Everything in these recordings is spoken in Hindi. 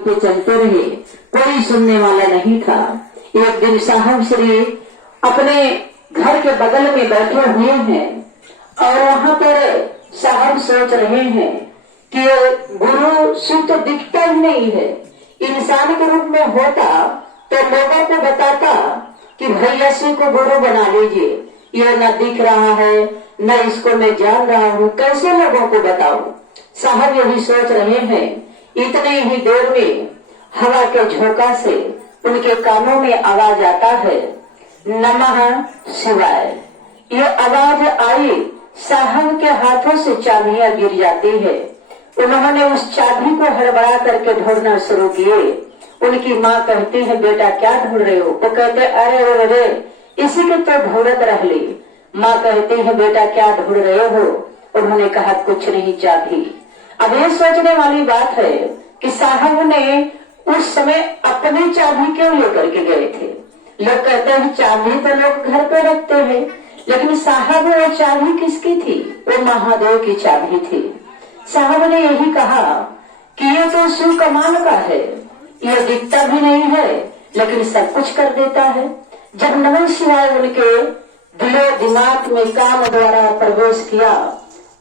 पे चलते रहे, कोई सुनने वाला नहीं था। एक दिन साहब श्री अपने घर के बगल में बैठे हुए हैं और वहां पर साहब सोच रहे हैं कि गुरु शिव तो दिखता ही नहीं है, इंसान के रूप में होता तो लोगों को बताता कि भैया शिव को गुरु बना लीजिए, ये न दिख रहा है न इसको मैं जान रहा हूँ, कैसे लोगों को बताऊं। साहब यही सोच रहे हैं, इतने ही देर में हवा के झोंका से उनके कानों में आवाज आता है, नमः शिवाय। ये आवाज आई, साहब के हाथों से चाबियां गिर जाती है। उन्होंने उस चाबी को हड़बड़ा करके ढूंढना शुरू किए। उनकी माँ कहती है, बेटा क्या ढूंढ रहे हो? वो कहते, अरे अरे इसी के तो ढूंढत रह ली। माँ कहती है, बेटा क्या ढूंढ रहे हो? उन्होंने कहा, कुछ नहीं, चाबी। अब ये सोचने वाली बात है कि साहब ने उस समय अपनी चाबी क्यों लेकर के गए थे। लोग कहते हैं चाबी तो लोग घर पे रखते हैं, लेकिन साहब वो चाबी किसकी थी? वो महादेव की चाबी थी। साहब ने यही कहा कि ये तो शिव कमाल का है, ये दिखता भी नहीं है लेकिन सब कुछ कर देता है। जब नमः शिवाय उनके दिलो दिमाग में काम द्वारा प्रवेश किया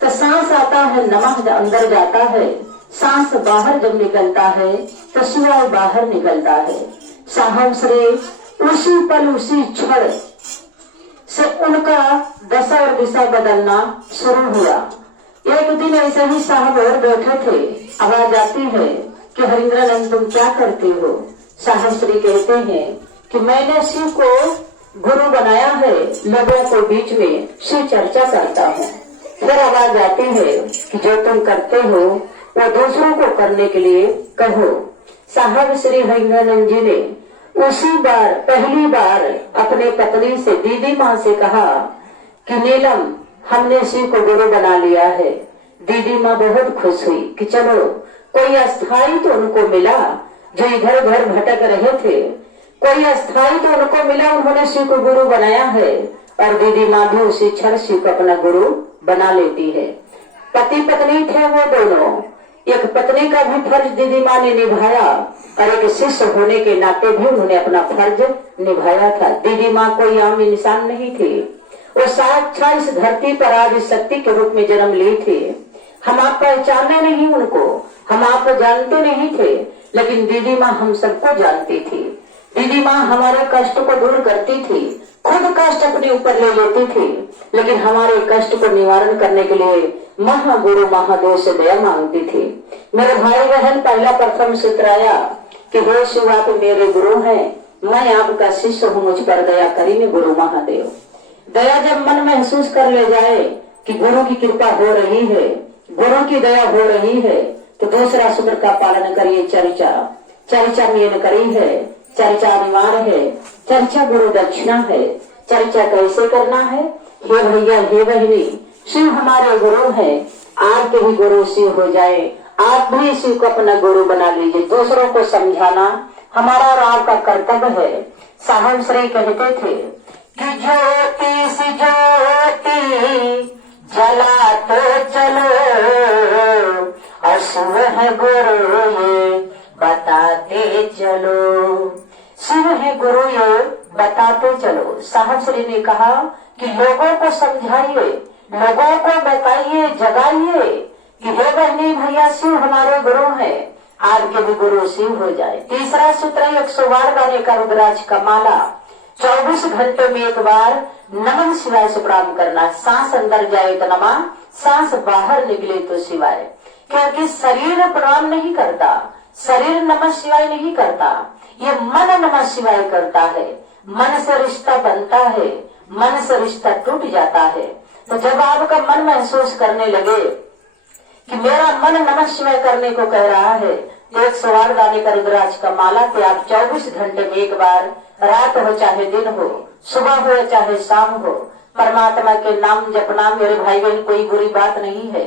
तो सांस आता है, नमः अंदर जाता है, सांस बाहर जब निकलता है तो शिवाय बाहर निकलता है। साहब श्री उसी पल उसी क्षण से उनका दशा और दिशा बदलना शुरू हुआ। एक दिन ऐसे ही साहब और बैठे थे, आवाज आती है कि हरिंद्रानंद तुम क्या करते हो? साहब श्री कहते हैं कि मैंने शिव को गुरु बनाया है, लोगों को बीच में शिव चर्चा करता हूँ। फिर आवाज आती है कि जो तुम करते हो वो दूसरों को करने के लिए कहो। साहब श्री हरिंद्रानंद जी ने उसी बार पहली बार अपने पत्नी से, दीदी माँ से कहा कि नीलम हमने शिव को गुरु बना लिया है। दीदी माँ बहुत खुश हुई कि चलो कोई अस्थाई तो उनको मिला, जो इधर उधर भटक रहे थे, कोई अस्थाई तो उनको मिला, उन्होंने शिव को गुरु बनाया है। और दीदी माँ भी उसी क्षण शिव को अपना गुरु बना लेती है। पति पत्नी थे वो दोनों, एक पत्नी का भी फर्ज दीदी माँ ने निभाया और एक शिष्य होने के नाते भी उन्होंने अपना फर्ज निभाया था। दीदी माँ कोई आम इंसान नहीं थी, वो साक्षात इस धरती पर आदि शक्ति के रूप में जन्म ली थी। हम आप पहचाने नहीं उनको, हम आप जानते नहीं थे, लेकिन दीदी माँ हम सबको जानती थी। दीदी माँ हमारे कष्ट को दूर करती थी, खुद कष्ट अपने ऊपर ले लेती थी, लेकिन हमारे कष्ट को निवारण करने के लिए महागुरु महादेव से दया मांगती थी। मेरे भाई बहन, पहला प्रथम सूत्र आया कि हे शिव आप मेरे गुरु हैं, मैं आपका शिष्य हूँ, मुझ पर दया करेंगे गुरु महादेव। दया जब मन महसूस कर ले जाए कि गुरु की कृपा हो रही है, गुरु की दया हो रही है, तो दूसरा सूत्र का पालन करिए, चर्चा। चर्चा मेन करी है, चर्चा अनिवार्य है, चर्चा गुरु दक्षिणा है। चर्चा कैसे करना है? हे भैया हे बहनी, शिव हमारे गुरु है, आपके भी गुरु शिव हो जाए, आप भी शिव को अपना गुरु बना लीजिए। दूसरों को समझाना हमारा और आपका कर्तव्य है। साहब श्री कहते थे कि ज्योति सी ज्योति जलाते चलो, शिव है गुरु ये बताते चलो, शिव है गुरु ये बताते चलो। साहब श्री ने कहा कि लोगों को समझाइए, लोगों को बताइए, जगाइए कि हे बहनी भैया शिव हमारे गुरु हैं, आपके भी गुरु शिव हो जाए। तीसरा सूत्र 108 गाने का रुद्राक्ष का माला 24 घंटे में एक बार नमः शिवाय से प्रणाम करना। सांस अंदर जाए तो नमः, सांस बाहर निकले तो शिवाय। क्योंकि शरीर प्रणाम नहीं करता, शरीर नमः शिवाय नहीं करता, ये मन नमः शिवाय करता है। मन से रिश्ता बनता है, मन से रिश्ता टूट जाता है। तो जब आपका मन महसूस करने लगे कि मेरा मन नमः शिवाय करने को कह रहा है, तो 108 गाने का रुद्राक्ष का माला के आप 24 घंटे में एक बार, रात हो चाहे दिन हो, सुबह हो चाहे शाम हो, परमात्मा के नाम जपना मेरे भाई बहन कोई बुरी बात नहीं है।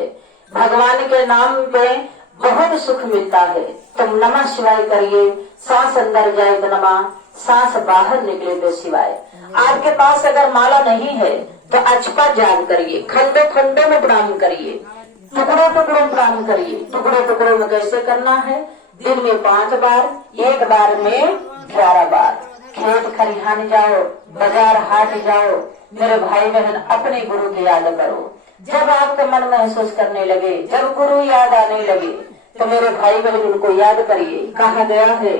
भगवान के नाम पे बहुत सुख मिलता है। तुम नमः शिवाय करिए, सांस अंदर जाए तो नमः, सांस बाहर निकले तो शिवाय। आपके पास अगर माला नहीं है तो अचपा जाप करिए, खंडों खंडों में प्रणाम करिए, टुकड़ों टुकड़ों प्रणाम करिए। टुकड़ों टुकड़ों में कैसे करना है? दिन में 5 बार, एक बार में 11 बार। खेत खलिहान जाओ, बाजार हाट जाओ, मेरे भाई बहन अपने गुरु की याद करो। जब आपका मन महसूस करने लगे, जब गुरु याद आने लगे, तो मेरे भाई बहन उनको याद करिए। कहा गया है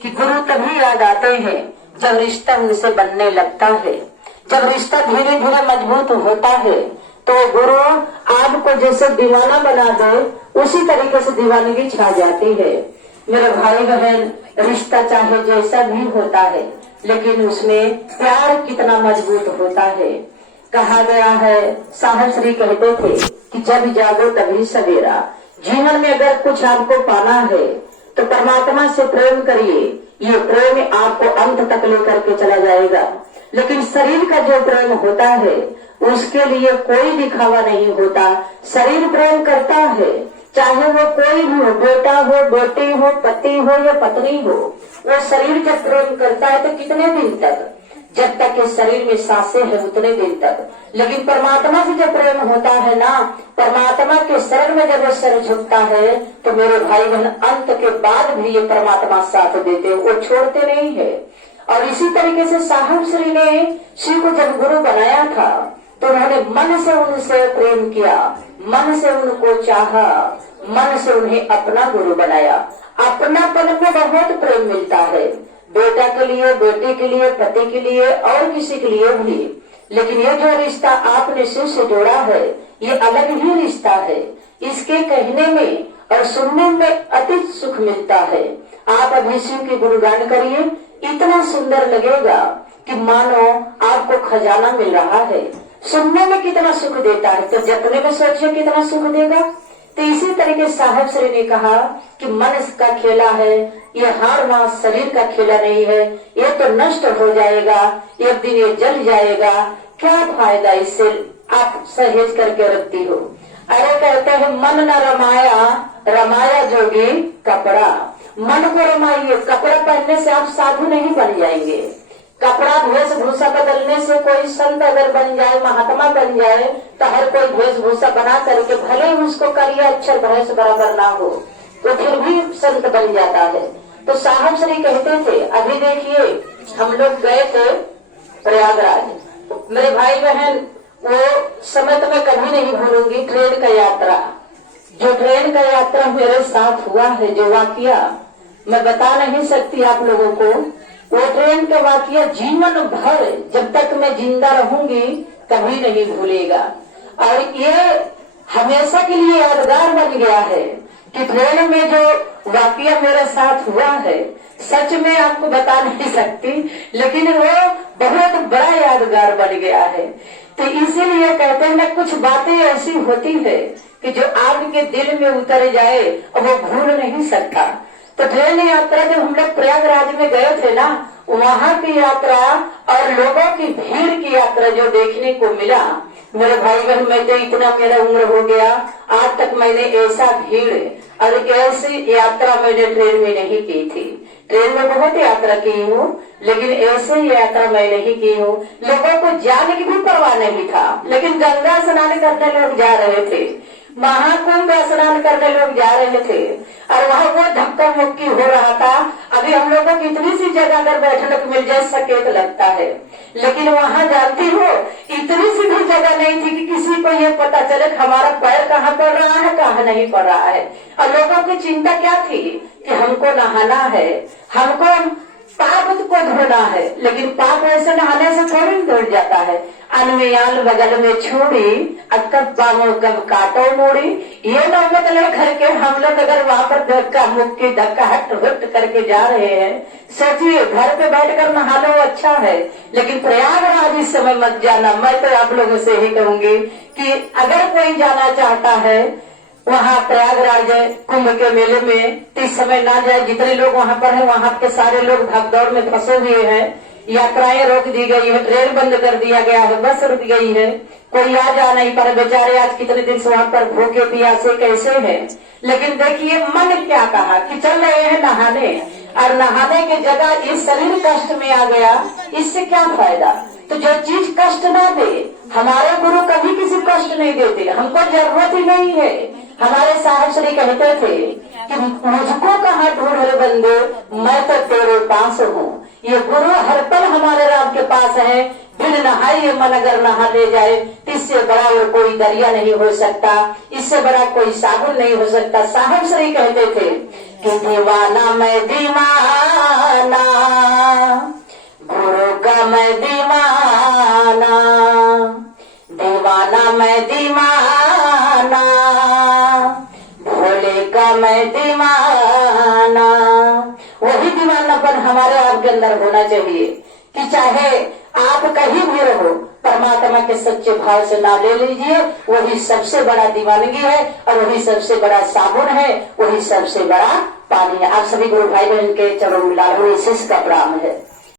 कि गुरु तभी याद आते हैं जब रिश्ता उनसे बनने लगता है, जब रिश्ता धीरे धीरे मजबूत होता है। तो गुरु आपको जैसे दीवाना बना दे, उसी तरीके से दीवानगी छा जाती है। मेरे भाई बहन, रिश्ता चाहे जैसा भी होता है, लेकिन उसमें प्यार कितना मजबूत होता है। कहा गया है, साहब श्री कहते थे कि जब जागो तभी सवेरा। जीवन में अगर कुछ आपको पाना है तो परमात्मा से प्रेम करिए। ये प्रेम आपको अंत तक लेकर के चला जाएगा। लेकिन शरीर का जो प्रेम होता है, उसके लिए कोई दिखावा नहीं होता। शरीर प्रेम करता है, चाहे वो कोई भी हो, बेटा हो, बेटी हो, पति हो या पत्नी हो। वो शरीर जब प्रेम करता है तो कितने दिन तक? जब तक के शरीर में सांसें है उतने दिन तक। लेकिन परमात्मा से जब प्रेम होता है ना, परमात्मा के शरण में जब वो सर झुकता है, तो मेरे भाई बहन अंत के बाद भी ये परमात्मा साथ देते हैं, वो छोड़ते नहीं है। और इसी तरीके से साहब श्री ने शिव को जब गुरु बनाया था, तो उन्होंने मन से उनसे प्रेम किया, मन से उनको चाहा, मन से उन्हें अपना गुरु बनाया। अपनापन में बहुत प्रेम मिलता है, बेटा के लिए, बेटे के लिए, पति के लिए और किसी के लिए भी। लेकिन ये जो रिश्ता आपने शिव से जोड़ा है, ये अलग ही रिश्ता है। इसके कहने में और सुनने में अति सुख मिलता है। आप अभी शिव की गुणगान करिए, इतना सुंदर लगेगा कि मानो आपको खजाना मिल रहा है। सुनने में कितना सुख देता है, तो जपने में सोचिए कितना सुख देगा। तो इसी तरीके साहब श्री ने कहा कि मन का खेला है, ये हार मास शरीर का खेला नहीं है। ये तो नष्ट हो जाएगा, एक दिन ये जल जाएगा। क्या फायदा इससे आप सहेज करके रखती हो? अरे कहते हैं मन न रमाया, रमाया जोगी कपड़ा। मन को रमाइए। कपड़ा पहनने से आप साधु नहीं बन जाएंगे। कपड़ा वेशभूषा बदलने से कोई संत अगर बन जाए, महात्मा बन जाए, तो हर कोई वेशभूषा बना करके भले उसको करिए अक्षर भैंस बराबर ना हो, तो फिर भी संत बन जाता है। तो साहब श्री कहते थे, अभी देखिए हम लोग गए थे प्रयागराज। मेरे भाई बहन, वो समय तो मैं कभी नहीं भूलूंगी, ट्रेन का यात्रा। जो ट्रेन का यात्रा मेरे साथ हुआ है, जो वाकया मैं बता नहीं सकती आप लोगों को। वो ट्रेन का वाकया जीवन भर जब तक मैं जिंदा रहूंगी कभी नहीं भूलेगा। और ये हमेशा के लिए यादगार बन गया है कि ट्रेन में जो वाकया मेरे साथ हुआ है, सच में आपको बता नहीं सकती, लेकिन वो बहुत बड़ा यादगार बन गया है। तो इसीलिए कहते हैं ना, कुछ बातें ऐसी होती है कि जो आपके दिल में उतर जाए और वो भूल नहीं सकता। तो ट्रेन यात्रा जब हम लोग प्रयागराज में गए थे ना, वहाँ की यात्रा और लोगों की भीड़ की यात्रा जो देखने को मिला, मेरे भाई बहन, मैं तो इतना मेरा उम्र हो गया, आज तक मैंने ऐसा भीड़ और ऐसी यात्रा मैंने ट्रेन में नहीं की थी। ट्रेन में बहुत यात्रा की हूँ, लेकिन ऐसे यात्रा मैं नहीं की हूँ। लोगों को जाने की भी परवाह नहीं था, लेकिन गंगा स्नान करने लोग जा रहे थे, महाकुंभ स्नान करने लोग जा रहे थे, और वहाँ वो धक्का मुक्की हो रहा था। अभी हम लोगों को इतनी सी जगह अगर बैठने को मिल जाए सकेत लगता है, लेकिन वहाँ जानती हो इतनी सी भी जगह नहीं थी कि किसी को ये पता चले कि हमारा पैर कहाँ पड़ रहा है, कहाँ नहीं पड़ रहा है। और लोगों की चिंता क्या थी कि हमको नहाना है, हमको पाप को धोना है, लेकिन पाप ऐसे नहाने से थोड़ी धुल जाता है। अनमेयाल बगल में छोड़ी, कब बामो कब काटो मोड़ी। ये नौबत लेकर के हम लोग अगर वहाँ पर धक्का मुक्की धक्का हट हुट करके जा रहे हैं, सोचिए घर पे बैठकर नहा लो अच्छा है, लेकिन प्रयागराज इस समय मत जाना। मैं तो आप लोगों से ही कहूंगी कि अगर कोई जाना चाहता है वहाँ प्रयागराज कुंभ के मेले में, तो इस समय ना जाए। जितने लोग वहाँ पर हैं, वहाँ के सारे लोग भागदौड़ में फंसे हुए हैं। यात्राएं रोक दी गई है, ट्रेन बंद कर दिया गया है, बस रुक गई है, कोई आ जा नहीं पर बेचारे आज कितने दिन से वहाँ पर भूखे प्यासे कैसे हैं। लेकिन देखिए मन क्या कहा कि चल रहे हैं नहाने, और नहाने की जगह इस शरीर कष्ट में आ गया, इससे क्या फायदा। तो जो चीज कष्ट ना दे, हमारे गुरु कभी किसी कष्ट नहीं देते, हमको जरूरत ही नहीं है। हमारे साहब श्री कहते थे कि मुझको कहाँ ढूंढे बंदे, मैं तो तेरे पास हूँ। ये गुरु हर पल हमारे राम के पास है। बिन नहाए मन अगर नहा ले जाए, इससे बड़ा और कोई दरिया नहीं हो सकता, इससे बड़ा कोई साबुन नहीं हो सकता। साहब श्री कहते थे कि दीवाना मैं दीवाना, गुरु का मैं दीवाना, दीवाना मैं दीवाना, भोले का मैं दीवाना। वही दीवानापन हमारे आपके अंदर होना चाहिए कि चाहे आप कहीं भी रहो, परमात्मा के सच्चे भाव से नाम ले लीजिए। वही सबसे बड़ा दीवानगी है और वही सबसे बड़ा साबुन है, वही सबसे बड़ा पानी है। आप सभी गुरु भाई बहन के चरणों में लाल शिष्य का प्रणाम है।